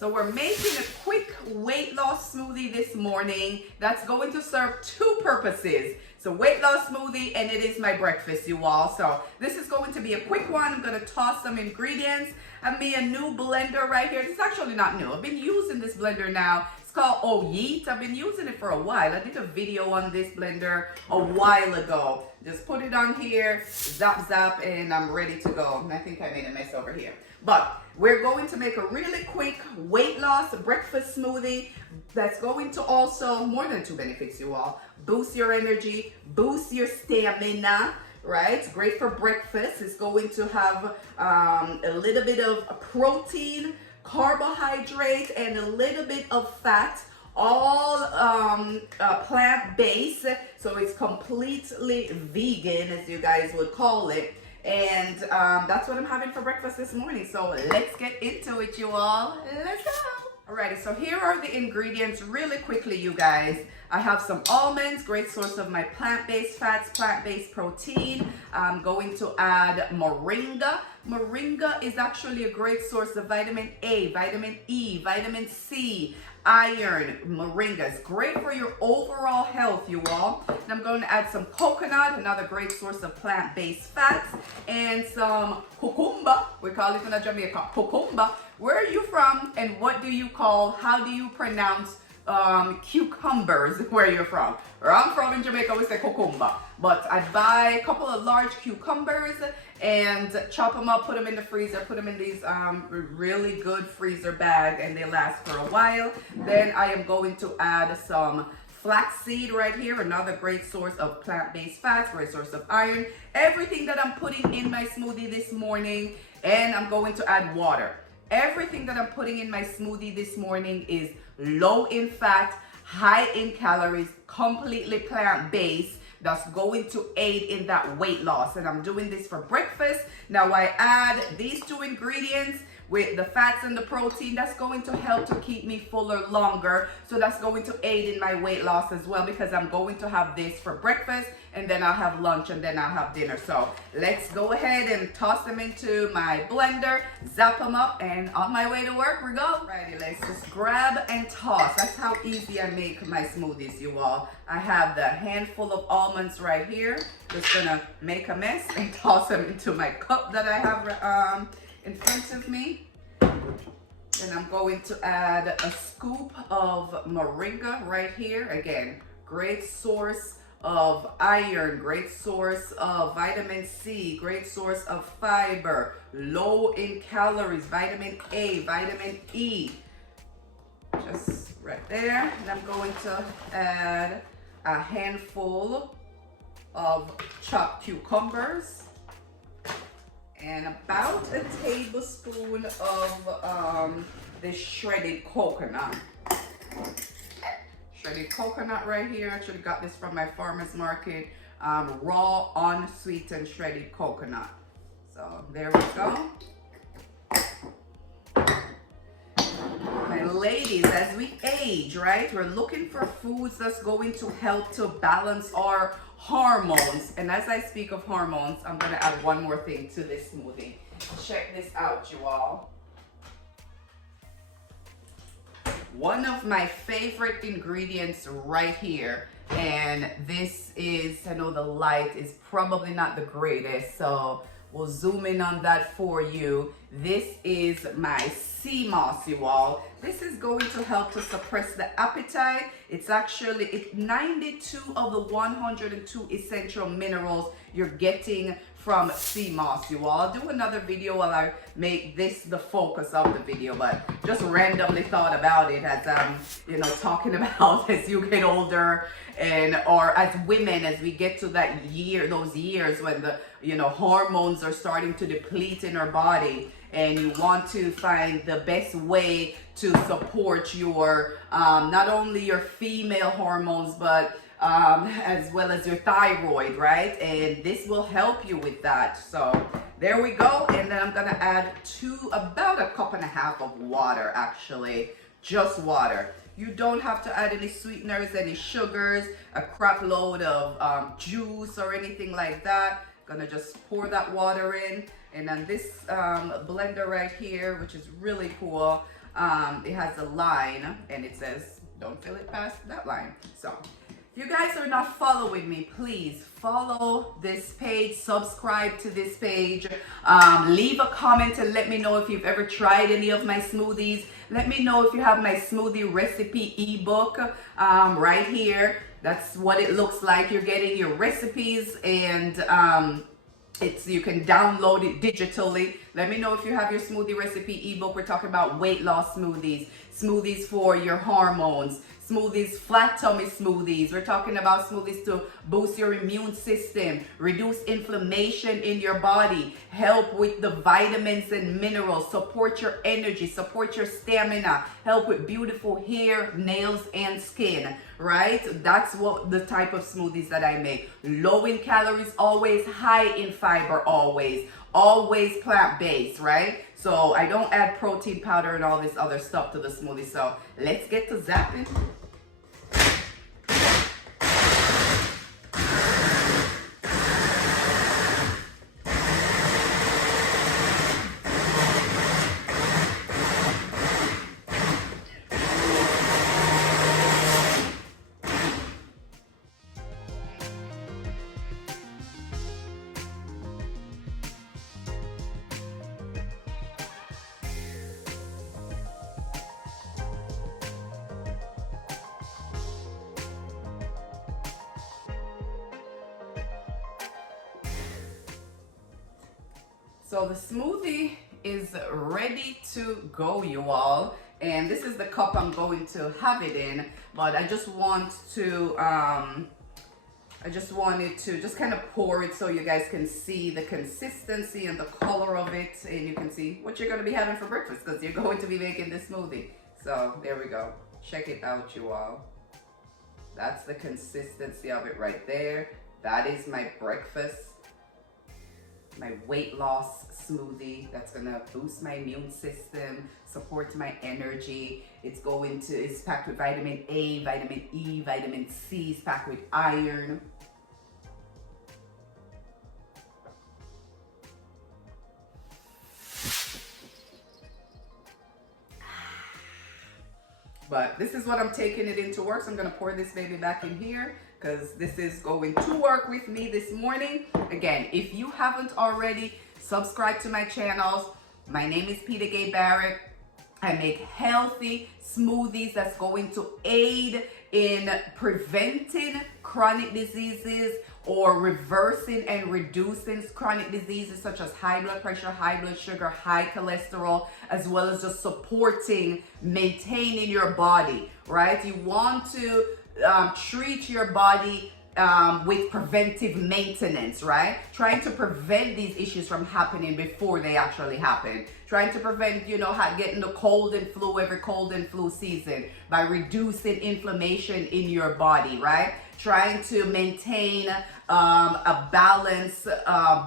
So we're making a quick weight loss smoothie this morning that's going to serve two purposes. So weight loss smoothie, and it is my breakfast, you all. So this is going to be a quick one. I'm going to toss some ingredients. I made a new blender right here. This is actually not new. I've been using this blender now. It's called Yeet. I've been using it for a while. I did a video on this blender a while ago. Just put it on here, zap, zap, and I'm ready to go. I think I made a mess over here. But we're going to make a really quick weight loss breakfast smoothie that's going to also, more than two benefits, you all, boost your energy, boost your stamina, right? It's great for breakfast. It's going to have a little bit of protein, carbohydrate, and a little bit of fat, all plant-based, so it's completely vegan, as you guys would call it. And that's what I'm having for breakfast this morning. So let's get into it, you all. Let's go. Alrighty, so here are the ingredients really quickly, you guys. I have some almonds, great source of my plant-based fats, plant-based protein. I'm going to add moringa. Moringa is actually a great source of vitamin A, vitamin E, vitamin C, iron. Moringa is great for your overall health, you all. And I'm going to add some coconut, another great source of plant-based fats, and some cucumba. We call it in Jamaica cucumba. Where are you from, and what do you call, how do you pronounce cucumbers where you're from? Where I'm from in Jamaica, we say cucumba. But I'd buy a couple of large cucumbers and chop them up, put them in the freezer, put them in these really good freezer bag, and they last for a while. Then I am going to add some flaxseed right here, another great source of plant-based fats, great source of iron. Everything that I'm putting in my smoothie this morning, and I'm going to add water. Everything that I'm putting in my smoothie this morning is low in fat, high in calories, completely plant-based. That's going to aid in that weight loss. And I'm doing this for breakfast. Now I add these two ingredients with the fats and the protein. That's going to help to keep me fuller longer. So that's going to aid in my weight loss as well, because I'm going to have this for breakfast, and then I'll have lunch, and then I'll have dinner. So let's go ahead and toss them into my blender, zap them up, and on my way to work we go. Alrighty, let's just grab and toss. That's how easy I make my smoothies, you all. I have the handful of almonds right here. Just gonna make a mess and toss them into my cup that I have in front of me. And I'm going to add a scoop of moringa right here. Again, great source of iron, great source of vitamin C, great source of fiber, low in calories, vitamin A, vitamin E. Just right there. And I'm going to add a handful of chopped cucumbers and about a tablespoon of this shredded coconut. Shredded coconut right here. I should have got this from my farmer's market. Raw, unsweetened shredded coconut. So there we go. My ladies, as we age, right, we're looking for foods that's going to help to balance our hormones. And as I speak of hormones, I'm going to add one more thing to this smoothie. Check this out, you all. One of my favorite ingredients right here, and this is, I know the light is probably not the greatest, so we'll zoom in on that for you. This is my sea moss, you all. This is going to help to suppress the appetite. It's 92 of the 102 essential minerals you're getting from sea moss, you all. I'll do another video while I make this the focus of the video, but just randomly thought about it as talking about as you get older, and or as women, as we get to that year, those years when the hormones are starting to deplete in our body, and you want to find the best way to support your not only your female hormones, but as well as your thyroid, right? And this will help you with that. So there we go. And then I'm gonna add about a cup and a half of water, actually, just water. You don't have to add any sweeteners, any sugars, a crap load of juice or anything like that. Gonna just pour that water in. And then this blender right here, which is really cool, it has a line and it says, don't fill it past that line. So if you guys are not following me, please follow this page, subscribe to this page, leave a comment and let me know if you've ever tried any of my smoothies. Let me know if you have my smoothie recipe ebook right here. That's what it looks like. You're getting your recipes and you can download it digitally. Let me know if you have your smoothie recipe ebook. We're talking about weight loss smoothies, smoothies for your hormones, smoothies, flat tummy smoothies. We're talking about smoothies to boost your immune system, reduce inflammation in your body, help with the vitamins and minerals, support your energy, support your stamina, help with beautiful hair, nails, and skin, right? That's what the type of smoothies that I make. Low in calories, always high in fiber, always plant-based, right? So I don't add protein powder and all this other stuff to the smoothie. So let's get to zapping. So the smoothie is ready to go, you all. And this is the cup I'm going to have it in. But I just want to, wanted to just kind of pour it so you guys can see the consistency and the color of it. And you can see what you're going to be having for breakfast because you're going to be making this smoothie. So there we go. Check it out, you all. That's the consistency of it right there. That is my breakfast. My weight loss smoothie that's gonna boost my immune system, support my energy. It's packed with vitamin A, vitamin E, vitamin C, it's packed with iron. But this is what I'm taking it into work. So I'm gonna pour this baby back in here because this is going to work with me this morning. Again, if you haven't already, subscribe to my channels. My name is Peter Gay Barrett. I make healthy smoothies that's going to aid in preventing chronic diseases or reversing and reducing chronic diseases such as high blood pressure, high blood sugar, high cholesterol, as well as just supporting, maintaining your body, right? You want to treat your body with preventive maintenance, right? Trying to prevent these issues from happening before they actually happen. Trying to prevent, getting the cold and flu every cold and flu season by reducing inflammation in your body, right? Trying to maintain a balanced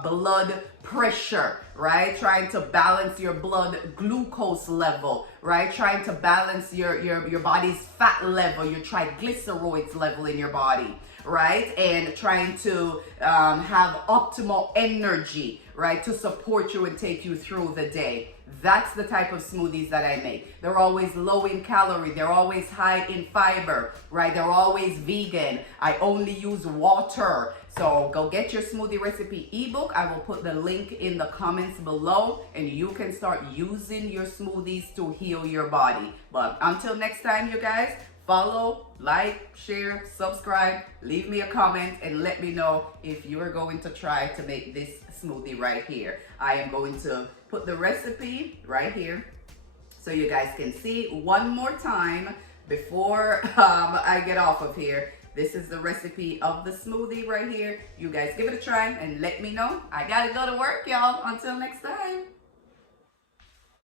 blood pressure, right? Trying to balance your blood glucose level, right? Trying to balance your body's fat level, your triglycerides level in your body, right? And trying to have optimal energy, right? To support you and take you through the day. That's the type of smoothies that I make. They're always low in calorie. They're always high in fiber, right? They're always vegan. I only use water. So go get your smoothie recipe ebook. I will put the link in the comments below and you can start using your smoothies to heal your body. But until next time, you guys, follow, like, share, subscribe, leave me a comment and let me know if you are going to try to make this smoothie right here. I am going to put the recipe right here so you guys can see one more time before I get off of here. This is the recipe of the smoothie right here. You guys give it a try and let me know. I gotta go to work, y'all. Until next time.